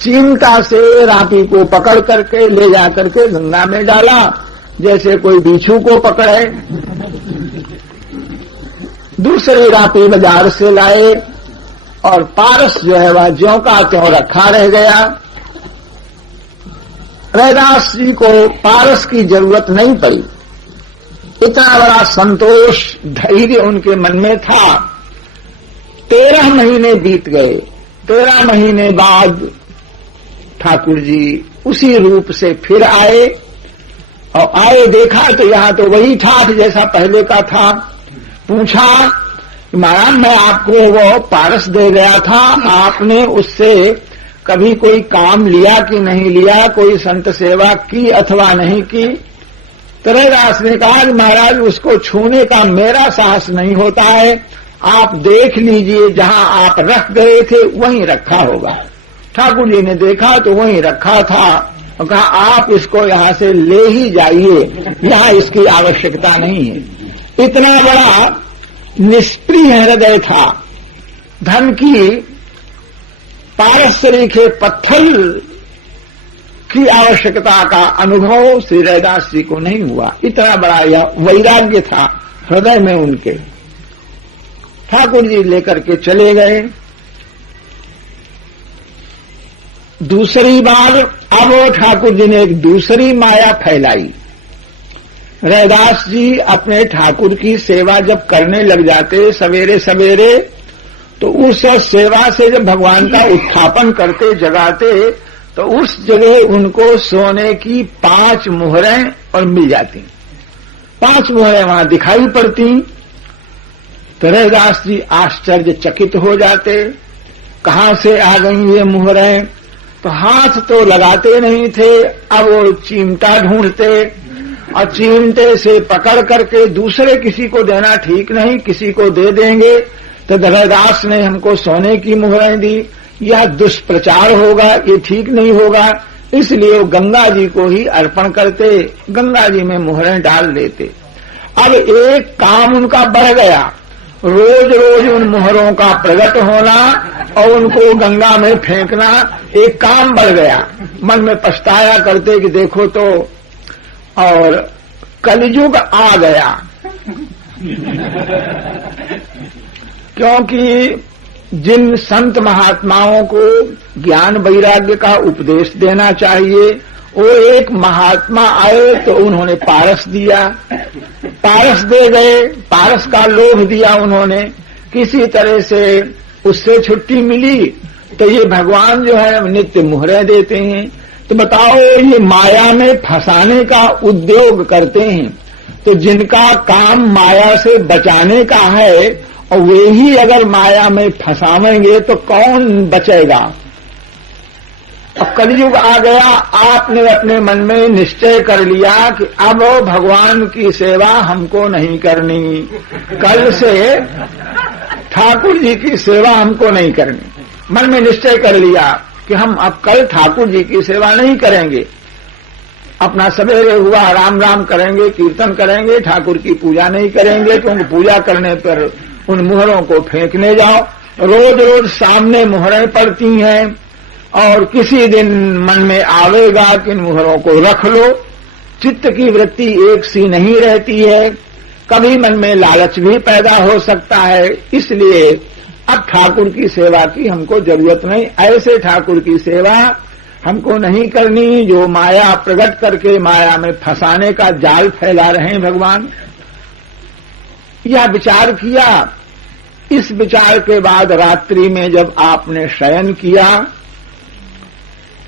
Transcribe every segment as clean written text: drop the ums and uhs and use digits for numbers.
चिमटा से रापी को पकड़ करके ले जा करके गंगा में डाला, जैसे कोई बिच्छू को पकड़े। दूसरी रापी बाजार से लाए और पारस जो है वह ज्यों का त्यों रखा रह गया। रैदास जी को पारस की जरूरत नहीं पड़ी। इतना बड़ा संतोष धैर्य उनके मन में था। 13 महीने बीत गए। 13 महीने बाद ठाकुर जी उसी रूप से फिर आए और आए, देखा तो यहां तो वही ठाठ जैसा पहले का था। पूछा, महाराज मैं आपको वो पारस दे गया था, आपने उससे कभी कोई काम लिया कि नहीं लिया, कोई संत सेवा की अथवा नहीं की? तो रैदास ने कहा कि महाराज उसको छूने का मेरा साहस नहीं होता है, आप देख लीजिए जहां आप रख गए थे वहीं रखा होगा। ठाकुर जी ने देखा तो वहीं रखा था और कहा आप इसको यहां से ले ही जाइए, यहां इसकी आवश्यकता नहीं है। इतना बड़ा निष्प्रिय हृदय था। धन की पारस सरीखे पत्थर की आवश्यकता का अनुभव श्री रैदास जी को नहीं हुआ। इतना बड़ा यह वैराग्य था हृदय में उनके। ठाकुर जी लेकर के चले गए। दूसरी बार अब ठाकुर जी ने एक दूसरी माया फैलाई। रैदास जी अपने ठाकुर की सेवा जब करने लग जाते सवेरे सवेरे, तो उस सेवा से जब भगवान का उत्थापन करते जगाते तो उस जगह उनको सोने की 5 मोहरें और मिल जाती। 5 मोहरें वहां दिखाई पड़ती। तो रैदास जी आश्चर्यचकित हो जाते, कहां से आ गई ये मोहरें? तो हाथ तो लगाते नहीं थे, अब वो चिमटा ढूंढते और चिमटे से पकड़ करके दूसरे किसी को देना ठीक नहीं, किसी को दे देंगे तो रैदास ने हमको सोने की मोहरें दी, यह दुष्प्रचार होगा, ये ठीक नहीं होगा। इसलिए वो गंगा जी को ही अर्पण करते, गंगा जी में मोहरें डाल देते। अब एक काम उनका बढ़ गया, रोज रोज उन मोहरों का प्रकट होना और उनको गंगा में फेंकना एक काम बढ़ गया। मन में पछताया करते कि देखो तो, और कलयुग आ गया। क्योंकि जिन संत महात्माओं को ज्ञान वैराग्य का उपदेश देना चाहिए, वो एक महात्मा आए तो उन्होंने पारस दिया, पारस दे गए, पारस का लोभ दिया उन्होंने, किसी तरह से उससे छुट्टी मिली तो ये भगवान जो है नित्य मोहरें देते हैं। तो बताओ, ये माया में फंसाने का उद्योग करते हैं। तो जिनका काम माया से बचाने का है और वे ही अगर माया में फंसावेंगे तो कौन बचेगा? अब कलयुग आ गया, आपने अपने मन में निश्चय कर लिया कि अब भगवान की सेवा हमको नहीं करनी, कल से ठाकुर जी की सेवा हमको नहीं करनी। मन में निश्चय कर लिया कि हम अब कल ठाकुर जी की सेवा नहीं करेंगे। अपना सवेरे हुआ राम राम करेंगे, कीर्तन करेंगे, ठाकुर की पूजा नहीं करेंगे, क्योंकि पूजा करने पर उन मोहरों को फेंकने जाओ। रोज रोज सामने मोहरें पड़ती हैं और किसी दिन मन में आवेगा कि इन मोहरों को रख लो। चित्त की वृत्ति एक सी नहीं रहती है, कभी मन में लालच भी पैदा हो सकता है। इसलिए अब ठाकुर की सेवा की हमको जरूरत नहीं, ऐसे ठाकुर की सेवा हमको नहीं करनी जो माया प्रकट करके माया में फंसाने का जाल फैला रहे हैं भगवान। यह विचार किया। इस विचार के बाद रात्रि में जब आपने शयन किया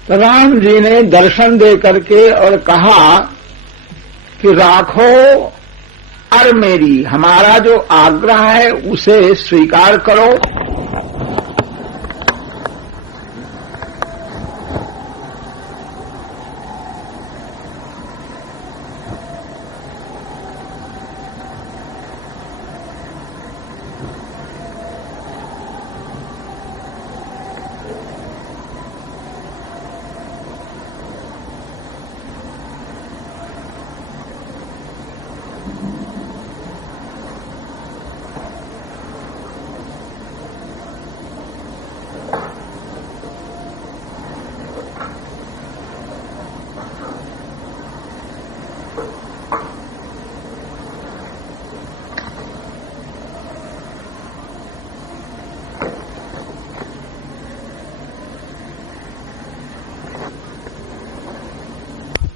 तो राम जी ने दर्शन दे करके और कहा कि राखो अर मेरी, हमारा जो आग्रह है उसे स्वीकार करो।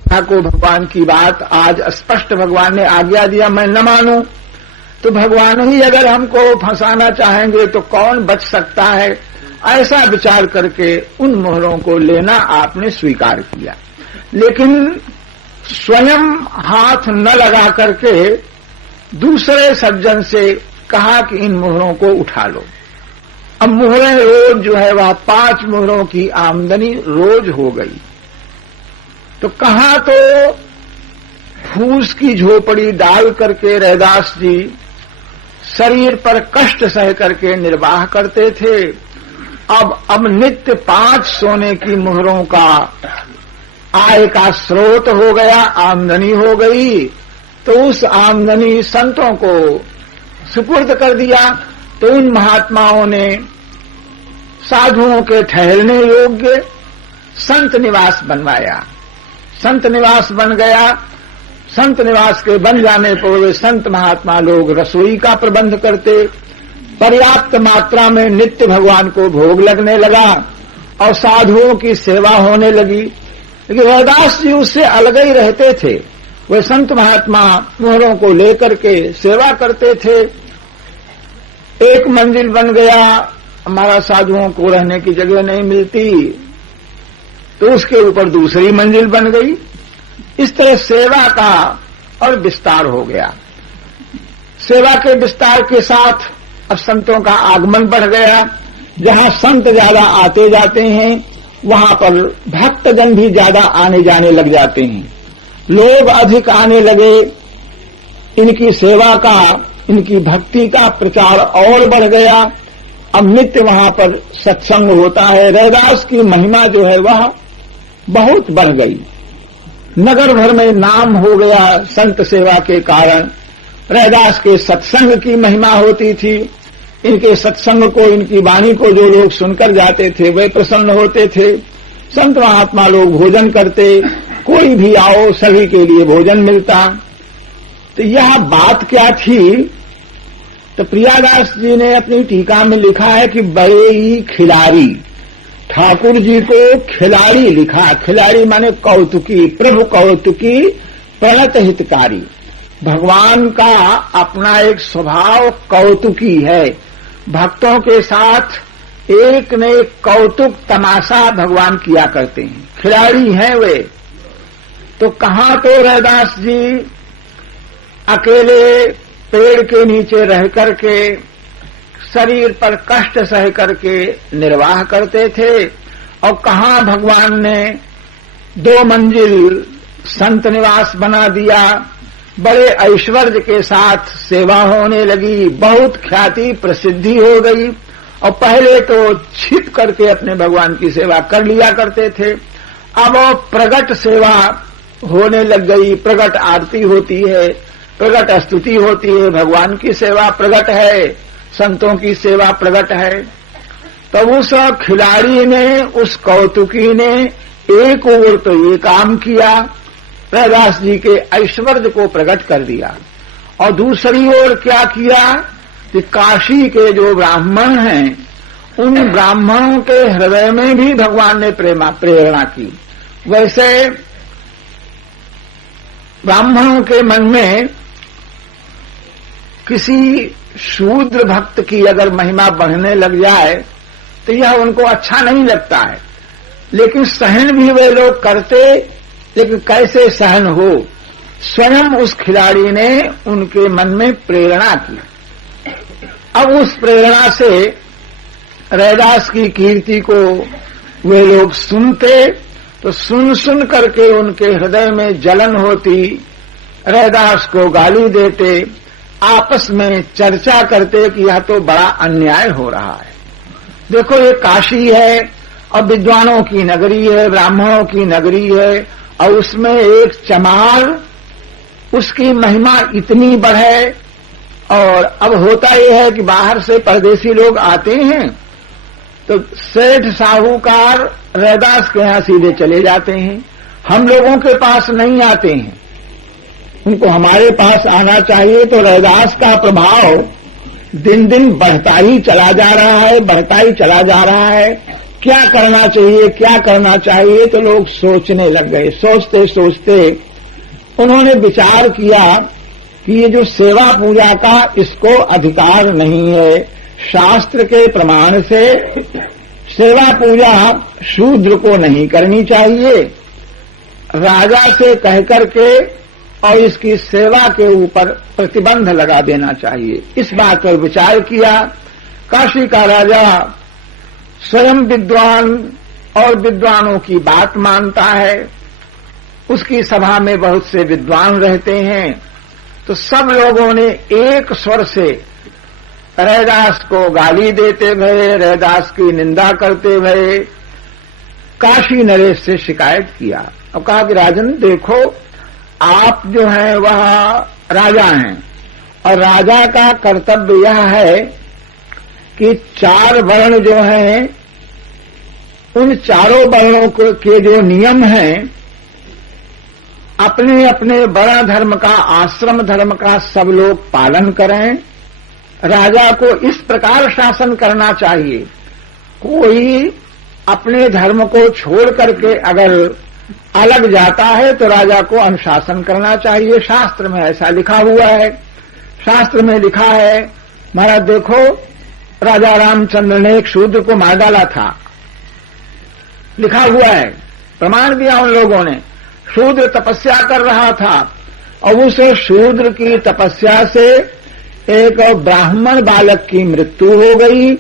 को भगवान की बात आज स्पष्ट भगवान ने आज्ञा दिया मैं न मानूं, तो भगवान ही अगर हमको फंसाना चाहेंगे तो कौन बच सकता है। ऐसा विचार करके उन मोहरों को लेना आपने स्वीकार किया, लेकिन स्वयं हाथ न लगा करके दूसरे सज्जन से कहा कि इन मोहरों को उठा लो। अब मोहरें रोज जो है वह 5 मोहरों की आमदनी रोज हो गई। तो कहा तो फूस की झोपड़ी डाल करके रैदास जी शरीर पर कष्ट सह करके निर्वाह करते थे। अब नित्य 5 सोने की मोहरों का आय का स्रोत हो गया, आमदनी हो गई। तो उस आमदनी संतों को सुपुर्द कर दिया। तो उन महात्माओं ने साधुओं के ठहरने योग्य संत निवास बनवाया। संत निवास बन गया। संत निवास के बन जाने पर वे संत महात्मा लोग रसोई का प्रबंध करते, पर्याप्त मात्रा में नित्य भगवान को भोग लगने लगा और साधुओं की सेवा होने लगी। लेकिन रैदास जी उससे अलग ही रहते थे। वे संत महात्मा मोहरों को लेकर के सेवा करते थे। एक मंजिल बन गया, हमारा साधुओं को रहने की जगह नहीं मिलती, तो उसके ऊपर दूसरी मंजिल बन गई। इस तरह सेवा का और विस्तार हो गया। सेवा के विस्तार के साथ अब संतों का आगमन बढ़ गया। जहां संत ज्यादा आते जाते हैं वहां पर भक्तजन भी ज्यादा आने जाने लग जाते हैं। लोग अधिक आने लगे। इनकी सेवा का, इनकी भक्ति का प्रचार और बढ़ गया। अब नित्य वहां पर सत्संग होता है। रैदास की महिमा जो है वह बहुत बढ़ गई। नगर भर में नाम हो गया संत सेवा के कारण। रैदास के सत्संग की महिमा होती थी। इनके सत्संग को, इनकी वाणी को जो लोग सुनकर जाते थे वे प्रसन्न होते थे। संत महात्मा लोग भोजन करते, कोई भी आओ सभी के लिए भोजन मिलता। तो यह बात क्या थी? तो प्रियादास जी ने अपनी टीका में लिखा है कि बड़े ही खिलाड़ी, ठाकुर जी को खिलाड़ी लिखा। खिलाड़ी माने कौतुकी, प्रभु कौतुकी, प्रणत हितकारी। भगवान का अपना एक स्वभाव कौतुकी है। भक्तों के साथ एक न एक कौतुक तमाशा भगवान किया करते हैं। खिलाड़ी हैं वे। तो कहाँ तो रैदास जी अकेले पेड़ के नीचे रह करके शरीर पर कष्ट सह करके निर्वाह करते थे, और कहाँ भगवान ने 2 मंजिल संत निवास बना दिया। बड़े ऐश्वर्य के साथ सेवा होने लगी, बहुत ख्याति प्रसिद्धि हो गई। और पहले तो छिप करके अपने भगवान की सेवा कर लिया करते थे। अब प्रगट सेवा होने लग गई। प्रगट आरती होती है, प्रगट स्तुति होती है। भगवान की सेवा प्रगट है, संतों की सेवा प्रगट है। तो उस खिलाड़ी ने, उस कौतुकी ने एक ओर तो ये काम किया, रैदास जी के ऐश्वर्य को प्रकट कर दिया, और दूसरी ओर क्या किया कि काशी के जो ब्राह्मण हैं उन ब्राह्मणों के हृदय में भी भगवान ने प्रेरणा की। वैसे ब्राह्मणों के मन में किसी शूद्र भक्त की अगर महिमा बढ़ने लग जाए तो यह उनको अच्छा नहीं लगता है, लेकिन सहन भी वे लोग करते। लेकिन कैसे सहन हो? स्वयं उस खिलाड़ी ने उनके मन में प्रेरणा की। अब उस प्रेरणा से रैदास की कीर्ति को वे लोग सुनते, तो सुन करके उनके हृदय में जलन होती। रैदास को गाली देते, आपस में चर्चा करते कि यह तो बड़ा अन्याय हो रहा है। देखो ये काशी है और विद्वानों की नगरी है, ब्राह्मणों की नगरी है, और उसमें एक चमार, उसकी महिमा इतनी बढ़े। और अब होता यह है कि बाहर से परदेसी लोग आते हैं तो सेठ साहूकार रैदास के यहां सीधे चले जाते हैं, हम लोगों के पास नहीं आते हैं। उनको हमारे पास आना चाहिए। तो रैदास का प्रभाव दिन दिन बढ़ता ही चला जा रहा है, बढ़ता ही चला जा रहा है। क्या करना चाहिए, तो लोग सोचने लग गए। सोचते सोचते उन्होंने विचार किया कि ये जो सेवा पूजा का इसको अधिकार नहीं है। शास्त्र के प्रमाण से सेवा पूजा शूद्र को नहीं करनी चाहिए। राजा से कहकर के और इसकी सेवा के ऊपर प्रतिबंध लगा देना चाहिए। इस बात पर विचार किया। काशी का राजा स्वयं विद्वान और विद्वानों की बात मानता है। उसकी सभा में बहुत से विद्वान रहते हैं। तो सब लोगों ने एक स्वर से रैदास को गाली देते भये, रैदास की निंदा करते भये काशी नरेश से शिकायत किया और कहा कि राजन देखो, आप जो हैं वह राजा हैं और राजा का कर्तव्य यह है कि 4 वर्ण जो हैं उन चारों वर्णों के जो नियम हैं अपने अपने वर्ण धर्म का, आश्रम धर्म का सब लोग पालन करें। राजा को इस प्रकार शासन करना चाहिए। कोई अपने धर्म को छोड़ करके अगर अलग जाता है तो राजा को अनुशासन करना चाहिए। शास्त्र में ऐसा लिखा हुआ है। शास्त्र में लिखा है, महाराज देखो, राजा रामचंद्र ने एक शूद्र को मार डाला था, लिखा हुआ है, प्रमाण दिया उन लोगों ने। शूद्र तपस्या कर रहा था और उस शूद्र की तपस्या से एक ब्राह्मण बालक की मृत्यु हो गई।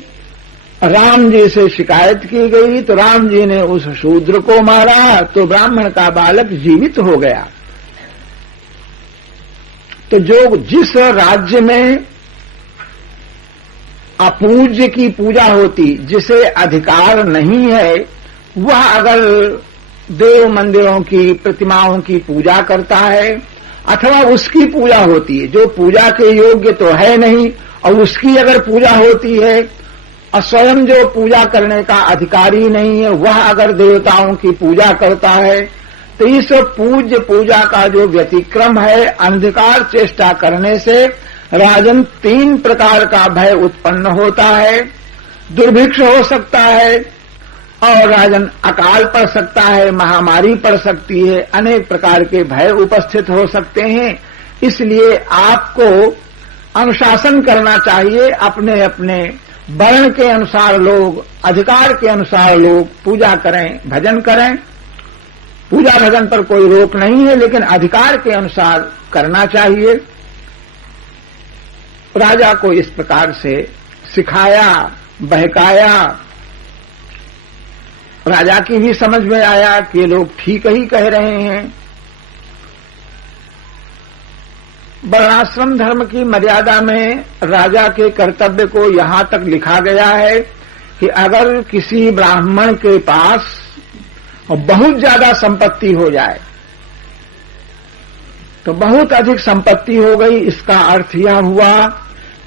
राम जी से शिकायत की गई तो राम जी ने उस शूद्र को मारा तो ब्राह्मण का बालक जीवित हो गया। तो जो जिस राज्य में अपूज्य की पूजा होती, जिसे अधिकार नहीं है, वह अगर देव मंदिरों की प्रतिमाओं की पूजा करता है अथवा उसकी पूजा होती है जो पूजा के योग्य तो है नहीं और उसकी अगर पूजा होती है और स्वयं जो पूजा करने का अधिकारी नहीं है वह अगर देवताओं की पूजा करता है तो इस पूज्य पूजा का जो व्यतिक्रम है, अनधिकार चेष्टा करने से राजन 3 प्रकार का भय उत्पन्न होता है। दुर्भिक्ष हो सकता है और राजन अकाल पड़ सकता है, महामारी पड़ सकती है, अनेक प्रकार के भय उपस्थित हो सकते हैं। इसलिए आपको अनुशासन करना चाहिए। अपने अपने वर्ण के अनुसार लोग, अधिकार के अनुसार लोग पूजा करें, भजन करें। पूजा भजन पर कोई रोक नहीं है, लेकिन अधिकार के अनुसार करना चाहिए। राजा को इस प्रकार से सिखाया, बहकाया। राजा की भी समझ में आया कि लोग ठीक ही कह रहे हैं। वर्णाश्रम धर्म की मर्यादा में राजा के कर्तव्य को यहां तक लिखा गया है कि अगर किसी ब्राह्मण के पास बहुत ज्यादा संपत्ति हो जाए तो बहुत अधिक संपत्ति हो गई, इसका अर्थ यह हुआ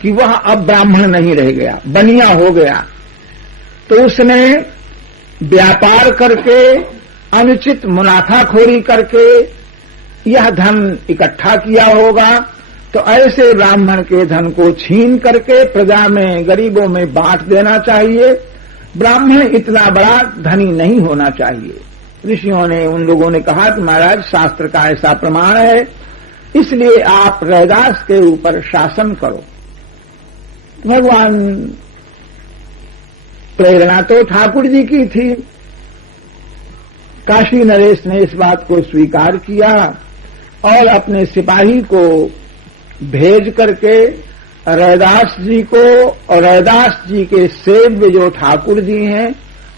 कि वह अब ब्राह्मण नहीं रह गया, बनिया हो गया। तो उसने व्यापार करके, अनुचित मुनाफाखोरी करके यह धन इकट्ठा किया होगा। तो ऐसे ब्राह्मण के धन को छीन करके प्रजा में, गरीबों में बांट देना चाहिए। ब्राह्मण इतना बड़ा धनी नहीं होना चाहिए। ऋषियों ने, उन लोगों ने कहा कि महाराज शास्त्र का ऐसा प्रमाण है, इसलिए आप रैदास के ऊपर शासन करो। भगवान प्रेरणा तो ठाकुर जी की थी। काशी नरेश ने इस बात को स्वीकार किया और अपने सिपाही को भेज करके रैदास जी को और रैदास जी के सेव्य जो ठाकुर जी हैं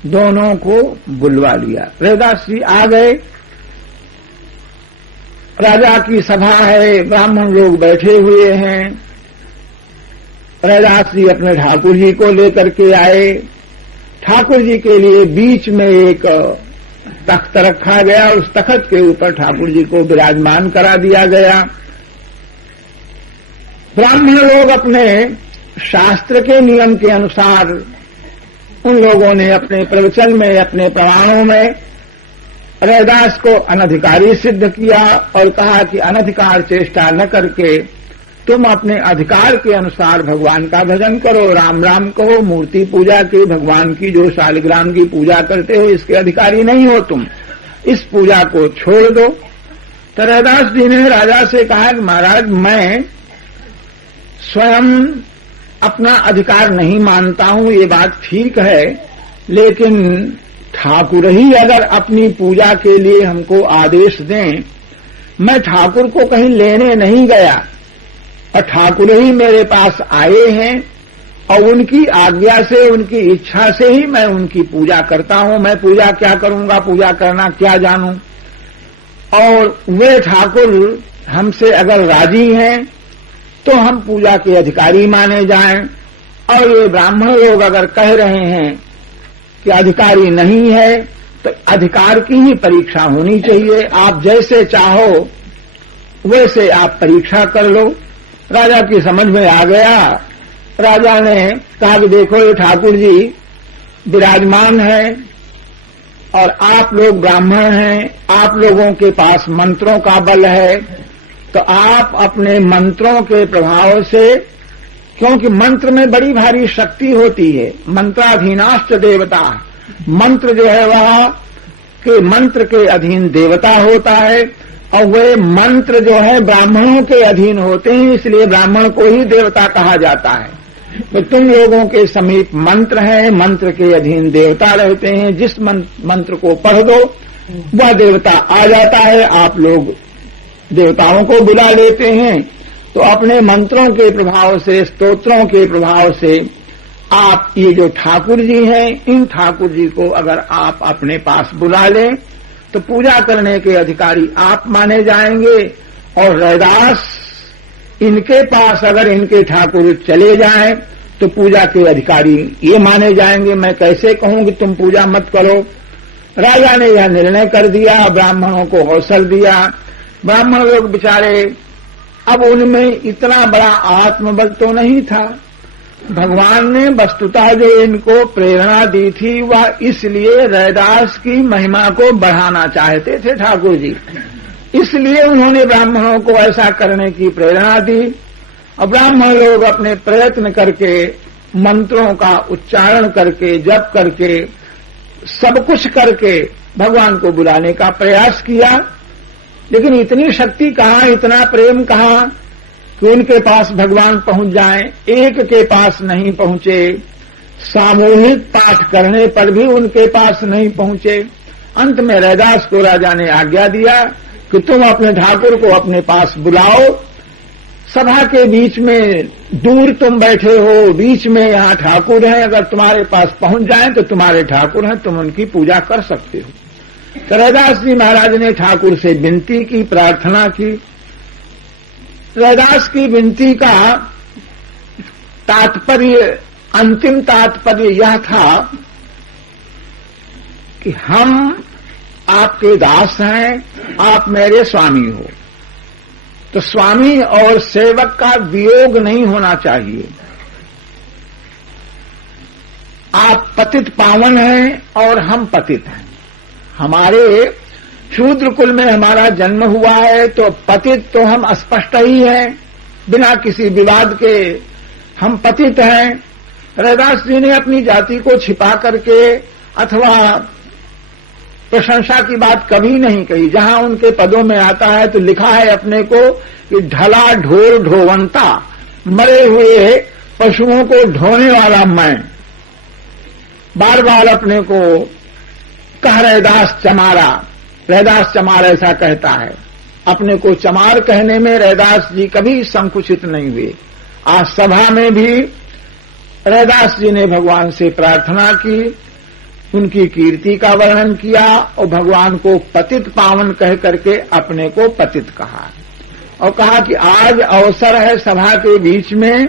दोनों को बुलवा लिया। रैदास जी आ गए। राजा की सभा है, ब्राह्मण लोग बैठे हुए हैं। रैदास जी अपने ठाकुर जी को लेकर के आए। ठाकुर जी के लिए बीच में एक तख्त रखा गया, उस तख्त के ऊपर ठाकुर जी को विराजमान करा दिया गया। ब्राह्मण लोग अपने शास्त्र के नियम के अनुसार उन लोगों ने अपने प्रवचन में, अपने प्रमाणों में रैदास को अनधिकारी सिद्ध किया और कहा कि अनधिकार चेष्टा न करके तुम अपने अधिकार के अनुसार भगवान का भजन करो, राम राम कहो, मूर्ति पूजा के भगवान की जो शालिग्राम की पूजा करते हो इसके अधिकारी नहीं हो तुम, इस पूजा को छोड़ दो। तो रैदास जी ने राजा से कहा कि महाराज मैं स्वयं अपना अधिकार नहीं मानता हूं, ये बात ठीक है, लेकिन ठाकुर ही अगर अपनी पूजा के लिए हमको आदेश दें, मैं ठाकुर को कहीं लेने नहीं गया और ठाकुर ही मेरे पास आए हैं और उनकी आज्ञा से, उनकी इच्छा से ही मैं उनकी पूजा करता हूं। मैं पूजा क्या करूंगा, पूजा करना क्या जानूं। और वे ठाकुर हमसे अगर राजी हैं तो हम पूजा के अधिकारी माने जाएं, और ये ब्राह्मण लोग अगर कह रहे हैं कि अधिकारी नहीं है तो अधिकार की ही परीक्षा होनी चाहिए। आप जैसे चाहो वैसे आप परीक्षा कर लो। राजा की समझ में आ गया। राजा ने कहा कि देखो ये ठाकुर जी विराजमान है और आप लोग ब्राह्मण हैं, आप लोगों के पास मंत्रों का बल है, तो आप अपने मंत्रों के प्रभाव से, क्योंकि मंत्र में बड़ी भारी शक्ति होती है, मंत्राधीनाश्च देवता, मंत्र जो है वह के मंत्र के अधीन देवता होता है और वे मंत्र जो है ब्राह्मणों के अधीन होते हैं, इसलिए ब्राह्मण को ही देवता कहा जाता है। तो तुम लोगों के समीप मंत्र है, मंत्र के अधीन देवता रहते हैं, जिस मंत्र को पढ़ दो वह देवता आ जाता है, आप लोग देवताओं को बुला लेते हैं। तो अपने मंत्रों के प्रभाव से, स्तोत्रों के प्रभाव से आप ये जो ठाकुर जी हैं, इन ठाकुर जी को अगर आप अपने पास बुला लें तो पूजा करने के अधिकारी आप माने जाएंगे, और रैदास इनके पास अगर इनके ठाकुर चले जाएं तो पूजा के अधिकारी ये माने जाएंगे। मैं कैसे कहूं कि तुम पूजा मत करो। राजा ने यह निर्णय कर दिया, ब्राह्मणों को हौसल दिया। ब्राह्मण लोग बेचारे, अब उनमें इतना बड़ा आत्मबल तो नहीं था। भगवान ने वस्तुतः जो इनको प्रेरणा दी थी वह इसलिए रैदास की महिमा को बढ़ाना चाहते थे ठाकुर जी, इसलिए उन्होंने ब्राह्मणों को ऐसा करने की प्रेरणा दी। और ब्राह्मण लोग अपने प्रयत्न करके, मंत्रों का उच्चारण करके, जप करके, सब कुछ करके भगवान को बुलाने का प्रयास किया, लेकिन इतनी शक्ति कहाँ, इतना प्रेम कहाँ कि उनके पास भगवान पहुंच जाएं। एक के पास नहीं पहुंचे, सामूहिक पाठ करने पर भी उनके पास नहीं पहुंचे। अंत में रैदास को राजा ने आज्ञा दिया कि तुम अपने ठाकुर को अपने पास बुलाओ। सभा के बीच में दूर तुम बैठे हो, बीच में यहाँ ठाकुर हैं, अगर तुम्हारे पास पहुंच जाएं तो तुम्हारे ठाकुर हैं, तुम उनकी पूजा कर सकते हो। तो रैदास जी महाराज ने ठाकुर से विनती की, प्रार्थना की। रैदास की विनती का तात्पर्य, अंतिम तात्पर्य यह था कि हम आपके दास हैं, आप मेरे स्वामी हो, तो स्वामी और सेवक का वियोग नहीं होना चाहिए। आप पतित पावन हैं और हम पतित हैं। हमारे शूद्र कुल में हमारा जन्म हुआ है, तो पतित तो हम स्पष्ट ही हैं, बिना किसी विवाद के हम पतित हैं। रैदास जी ने अपनी जाति को छिपा करके अथवा प्रशंसा की बात कभी नहीं कही। जहां उनके पदों में आता है तो लिखा है अपने को कि ढला ढोर ढोवंता, मरे हुए पशुओं को ढोने वाला मैं। बार बार अपने को कह रैदास चमारा, रैदास चमार ऐसा कहता है। अपने को चमार कहने में रैदास जी कभी संकुचित नहीं हुए। आज सभा में भी रैदास जी ने भगवान से प्रार्थना की, उनकी कीर्ति का वर्णन किया और भगवान को पतित पावन कह करके अपने को पतित कहा, और कहा कि आज अवसर है सभा के बीच में,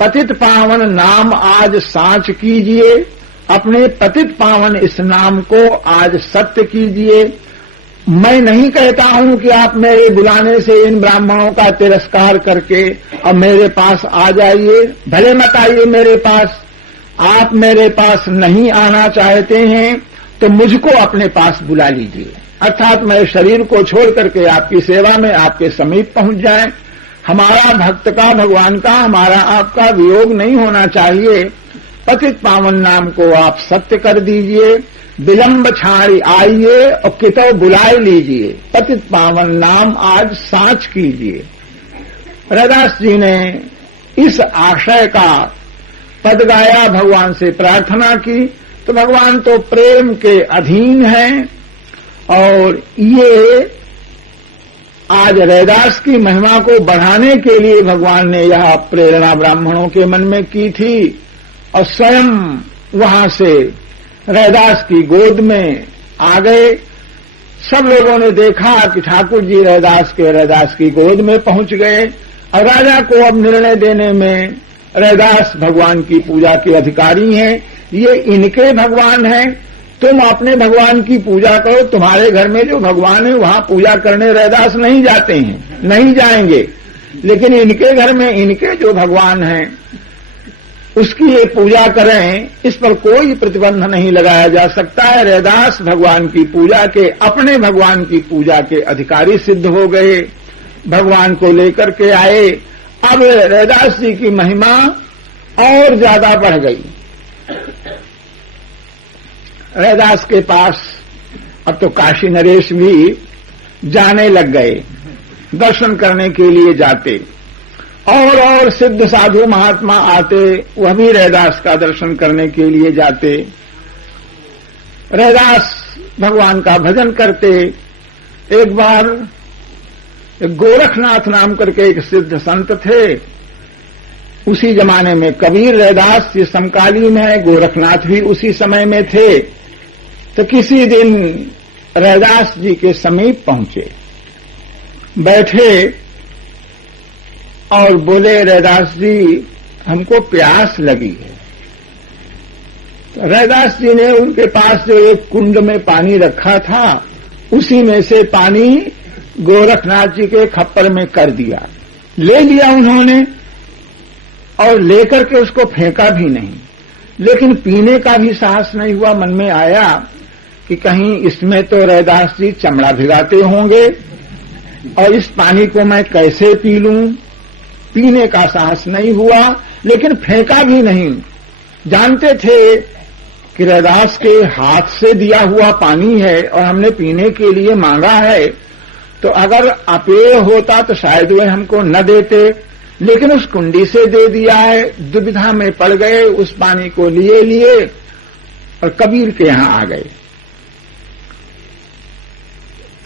पतित पावन नाम आज साँच कीजिए, अपने पतित पावन इस नाम को आज सत्य कीजिए। मैं नहीं कहता हूं कि आप मेरे बुलाने से इन ब्राह्मणों का तिरस्कार करके अब मेरे पास आ जाइए, भले मत आइए मेरे पास। आप मेरे पास नहीं आना चाहते हैं तो मुझको अपने पास बुला लीजिए, अर्थात मैं शरीर को छोड़ करके आपकी सेवा में आपके समीप पहुंच जाएं। हमारा भक्त का, भगवान का, हमारा आपका वियोग नहीं होना चाहिए। पतित पावन नाम को आप सत्य कर दीजिए, विलंब छाड़ी आइए और कितो बुलाए लीजिए। पतित पावन नाम आज साँच कीजिए। रैदास जी ने इस आशय का पद गाया, भगवान से प्रार्थना की, तो भगवान तो प्रेम के अधीन हैं। और ये आज रैदास की महिमा को बढ़ाने के लिए भगवान ने यह प्रेरणा ब्राह्मणों के मन में की थी और स्वयं वहां से रैदास की गोद में आ गए। सब लोगों ने देखा कि ठाकुर जी रैदास की गोद में पहुंच गए और राजा को अब निर्णय देने में रैदास भगवान की पूजा के अधिकारी हैं, ये इनके भगवान हैं, तुम अपने भगवान की पूजा करो। तुम्हारे घर में जो भगवान है वहां पूजा करने रैदास नहीं जाते हैं, नहीं जाएंगे, लेकिन इनके घर में इनके जो भगवान हैं उसकी ये पूजा करें, इस पर कोई प्रतिबंध नहीं लगाया जा सकता है। रैदास भगवान की पूजा के, अपने भगवान की पूजा के अधिकारी सिद्ध हो गए, भगवान को लेकर के आए। अब रैदास जी की महिमा और ज्यादा बढ़ गई। रैदास के पास अब तो काशी नरेश भी जाने लग गए, दर्शन करने के लिए जाते, और सिद्ध साधु महात्मा आते, वह भी रैदास का दर्शन करने के लिए जाते। रैदास भगवान का भजन करते। एक बार गोरखनाथ नाम करके एक सिद्ध संत थे, उसी जमाने में कबीर रैदास ये समकालीन है, गोरखनाथ भी उसी समय में थे। तो किसी दिन रैदास जी के समीप पहुंचे, बैठे और बोले, रैदास जी हमको प्यास लगी है। तो रैदास जी ने उनके पास जो एक कुंड में पानी रखा था उसी में से पानी गोरखनाथ जी के खप्पर में कर दिया, ले लिया उन्होंने और लेकर के उसको फेंका भी नहीं, लेकिन पीने का भी साहस नहीं हुआ। मन में आया कि कहीं इसमें तो रैदास जी चमड़ा भिगाते होंगे और इस पानी को मैं कैसे पी लूं। पीने का साहस नहीं हुआ, लेकिन फेंका भी नहीं। जानते थे कि रैदास के हाथ से दिया हुआ पानी है और हमने पीने के लिए मांगा है, तो अगर अपेय होता तो शायद वे हमको न देते, लेकिन उस कुंडी से दे दिया है। दुविधा में पड़ गए, उस पानी को लिए और कबीर के यहां आ गए।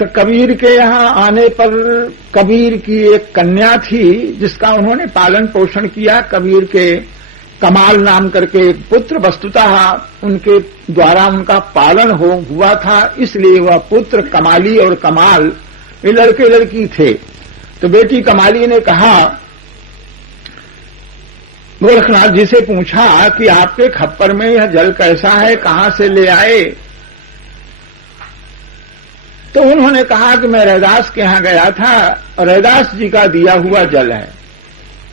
तो कबीर के यहां आने पर कबीर की एक कन्या थी जिसका उन्होंने पालन पोषण किया। कबीर के कमाल नाम करके एक पुत्र वस्तुतः उनके द्वारा उनका पालन हुआ था, इसलिए वह पुत्र कमाली और कमाल ये लड़के लड़की थे। तो बेटी कमाली ने कहा, गोरखनाथ जी से पूछा कि आपके खप्पर में यह जल कैसा है, कहां से ले आए। तो उन्होंने कहा कि मैं रैदास के यहां गया था और रैदास जी का दिया हुआ जल है,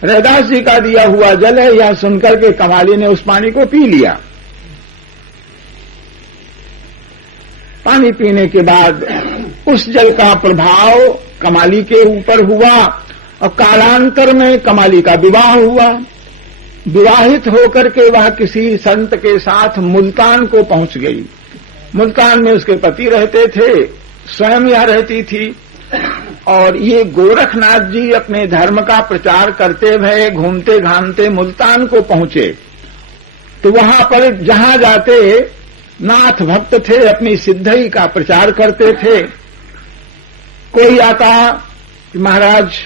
रैदास जी का दिया हुआ जल है। यह सुनकर के कमाली ने उस पानी को पी लिया। पानी पीने के बाद उस जल का प्रभाव कमाली के ऊपर हुआ और कालांतर में कमाली का विवाह हुआ। विवाहित होकर के वह किसी संत के साथ मुल्तान को पहुंच गई। मुल्तान में उसके पति रहते थे, स्वयं यह रहती थी। और ये गोरखनाथ जी अपने धर्म का प्रचार करते हुए घूमते घामते मुल्तान को पहुंचे। तो वहां पर जहां जाते नाथ भक्त थे, अपनी सिद्धि का प्रचार करते थे। कोई आता कि महाराज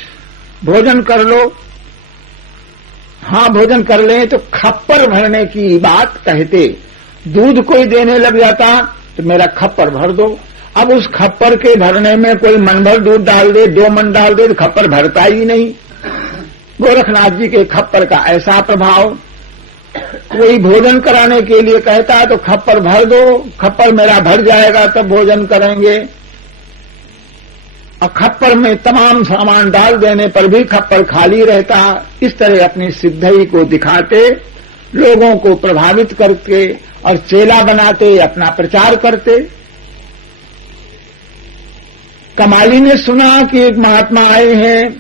भोजन कर लो, हाँ भोजन कर लें, तो खप्पर भरने की बात कहते। दूध कोई देने लग जाता तो मेरा खप्पर भर दो। अब उस खप्पर के भरने में कोई मन भर दूध डाल दे, 2 मन डाल दे, तो खप्पर भरता ही नहीं। गोरखनाथ जी के खप्पर का ऐसा प्रभाव। कोई भोजन कराने के लिए कहता है तो खप्पर भर दो, खप्पर मेरा भर जाएगा तब भोजन करेंगे। और खप्पर में तमाम सामान डाल देने पर भी खप्पर खाली रहता। इस तरह अपनी सिद्धि को दिखाते, लोगों को प्रभावित करके और चेला बनाते, अपना प्रचार करते। कमाली ने सुना कि एक महात्मा आए हैं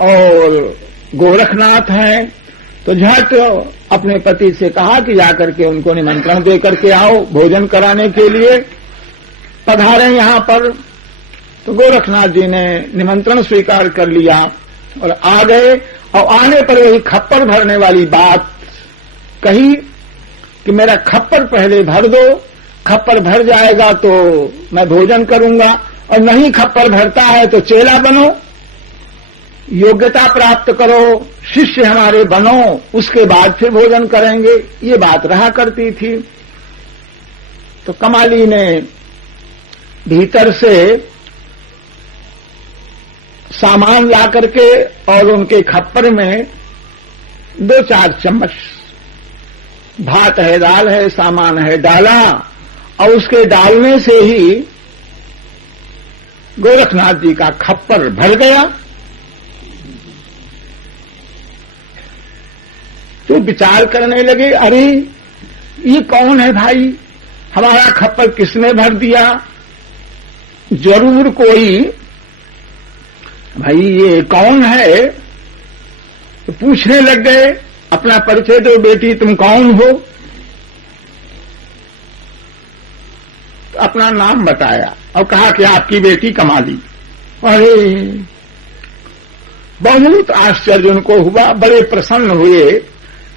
और गोरखनाथ हैं, तो झट अपने पति से कहा कि जाकर के उनको निमंत्रण दे करके आओ, भोजन कराने के लिए पधारे यहां पर। तो गोरखनाथ जी ने निमंत्रण स्वीकार कर लिया और आ गए, और आने पर वही खप्पर भरने वाली बात कही कि मेरा खप्पर पहले भर दो, खप्पर भर जाएगा तो मैं भोजन करूंगा, और नहीं खप्पर भरता है तो चेला बनो, योग्यता प्राप्त करो, शिष्य हमारे बनो, उसके बाद फिर भोजन करेंगे। ये बात रहा करती थी। तो कमाली ने भीतर से सामान ला करके और उनके खप्पर में 2-4 चम्मच भात है, दाल है, सामान है, डाला, और उसके डालने से ही गोरखनाथ जी का खप्पर भर गया। तो विचार करने लगे, अरे ये कौन है भाई, हमारा खप्पर किसने भर दिया? जरूर कोई, भाई ये कौन है? तो पूछने लग गए, अपना परिचय दो बेटी, तुम कौन हो? तो अपना नाम बताया और कहा कि आपकी बेटी कमाली। अरे बहुत आश्चर्य उनको हुआ, बड़े प्रसन्न हुए।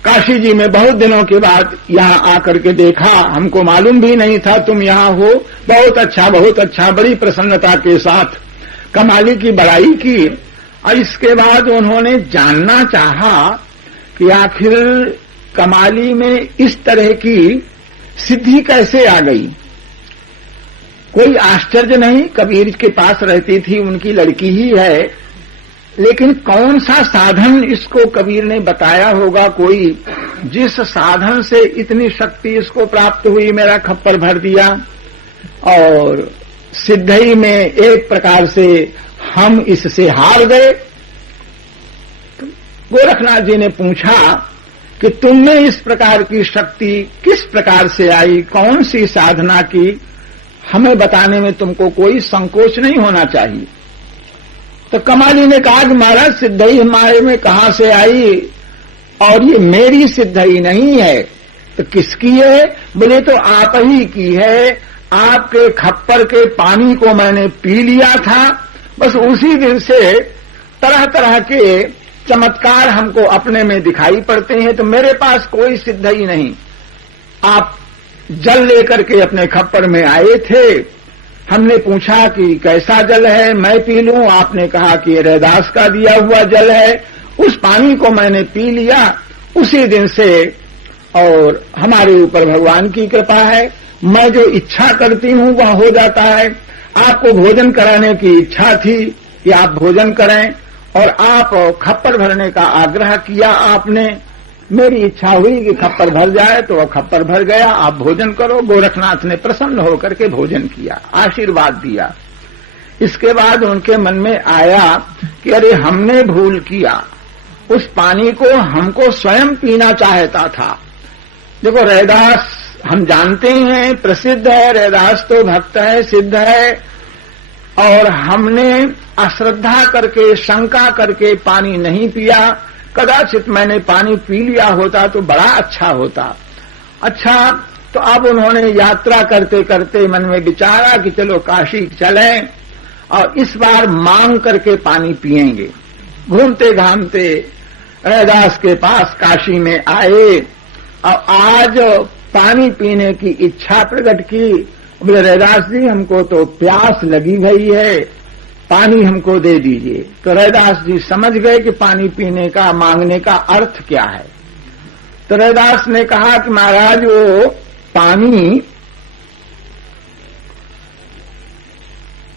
काशी जी में बहुत दिनों के बाद यहां आकर के देखा, हमको मालूम भी नहीं था तुम यहां हो, बहुत अच्छा बहुत अच्छा, बड़ी प्रसन्नता के साथ कमाली की बड़ाई की। और इसके बाद उन्होंने जानना चाहा कि आखिर कमाली में इस तरह की सिद्धि कैसे आ गई। कोई आश्चर्य नहीं, कबीर के पास रहती थी, उनकी लड़की ही है, लेकिन कौन सा साधन इसको कबीर ने बताया होगा, कोई जिस साधन से इतनी शक्ति इसको प्राप्त हुई, मेरा खप्पर भर दिया। और सिद्धि में एक प्रकार से हम इससे हार गए। गोरखनाथ जी ने पूछा कि तुमने इस प्रकार की शक्ति किस प्रकार से आई, कौन सी साधना की, हमें बताने में तुमको कोई संकोच नहीं होना चाहिए। तो कमाली ने कहा कि महाराज सिद्धि हमारे में कहां से आई, और ये मेरी सिद्धि नहीं है। तो किसकी है? बोले तो आप ही की है, आपके खप्पर के पानी को मैंने पी लिया था, बस उसी दिन से तरह तरह के चमत्कार हमको अपने में दिखाई पड़ते हैं। तो मेरे पास कोई सिद्धि नहीं। आप जल लेकर के अपने खप्पर में आए थे, हमने पूछा कि कैसा जल है, मैं पी लूं, आपने कहा कि ये रैदास का दिया हुआ जल है, उस पानी को मैंने पी लिया उसी दिन से, और हमारे ऊपर भगवान की कृपा है, मैं जो इच्छा करती हूं वह हो जाता है। आपको भोजन कराने की इच्छा थी कि आप भोजन करें, और आप खप्पर भरने का आग्रह किया आपने, मेरी इच्छा हुई कि खप्पर भर जाए, तो वह खप्पर भर गया, आप भोजन करो। गोरखनाथ ने प्रसन्न होकर के भोजन किया, आशीर्वाद दिया। इसके बाद उनके मन में आया कि अरे हमने भूल किया, उस पानी को हमको स्वयं पीना चाहता था। देखो रैदास हम जानते हैं प्रसिद्ध है, रैदास तो भक्त है, सिद्ध है, और हमने अश्रद्धा करके शंका करके पानी नहीं पिया। कदाचित मैंने पानी पी लिया होता तो बड़ा अच्छा होता। अच्छा, तो अब उन्होंने यात्रा करते करते मन में विचारा कि चलो काशी चलें और इस बार मांग करके पानी पिएंगे। घूमते घामते रैदास के पास काशी में आए और आज पानी पीने की इच्छा प्रकट की। बोले रैदास जी हमको तो प्यास लगी हुई है, पानी हमको दे दीजिए। तो रैदास जी समझ गए कि पानी पीने का मांगने का अर्थ क्या है। तो रैदास ने कहा कि महाराज वो पानी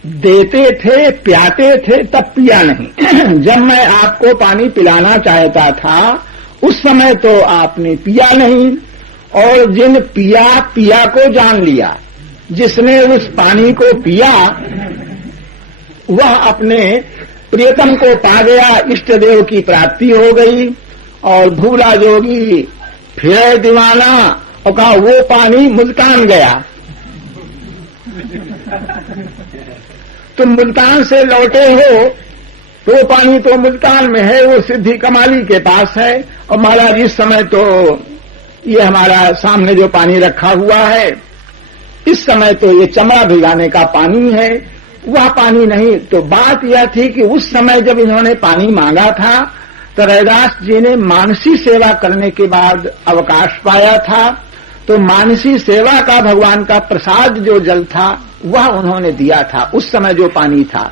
देते थे, प्याते थे, तब पिया नहीं। जब मैं आपको पानी पिलाना चाहता था उस समय तो आपने पिया नहीं, और जिन पिया को जान लिया, जिसने उस पानी को पिया वह अपने प्रियतम को पा गया, इष्ट देव की प्राप्ति हो गई। और भूला जोगी फिर दीवाना, और कहा वो पानी मुल्तान गया। तुम मुल्तान से लौटे हो तो वो पानी तो मुल्तान में है, वो सिद्धि कमाली के पास है। और महाराज इस समय तो ये हमारा सामने जो पानी रखा हुआ है, इस समय तो ये चमड़ा भिगाने का पानी है, वह पानी नहीं। तो बात यह थी कि उस समय जब इन्होंने पानी मांगा था तो रैदास जी ने मानसी सेवा करने के बाद अवकाश पाया था, तो मानसी सेवा का भगवान का प्रसाद जो जल था वह उन्होंने दिया था उस समय जो पानी था।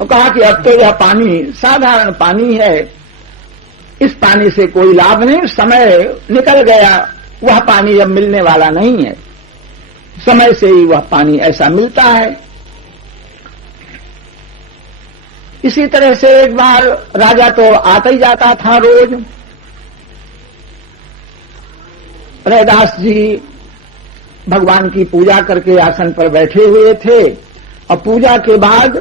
और कहा कि अब तो यह पानी साधारण पानी है, इस पानी से कोई लाभ नहीं, समय निकल गया, वह पानी अब मिलने वाला नहीं है, समय से ही वह पानी ऐसा मिलता है। इसी तरह से एक बार राजा तो आता ही जाता था रोज। रैदास जी भगवान की पूजा करके आसन पर बैठे हुए थे और पूजा के बाद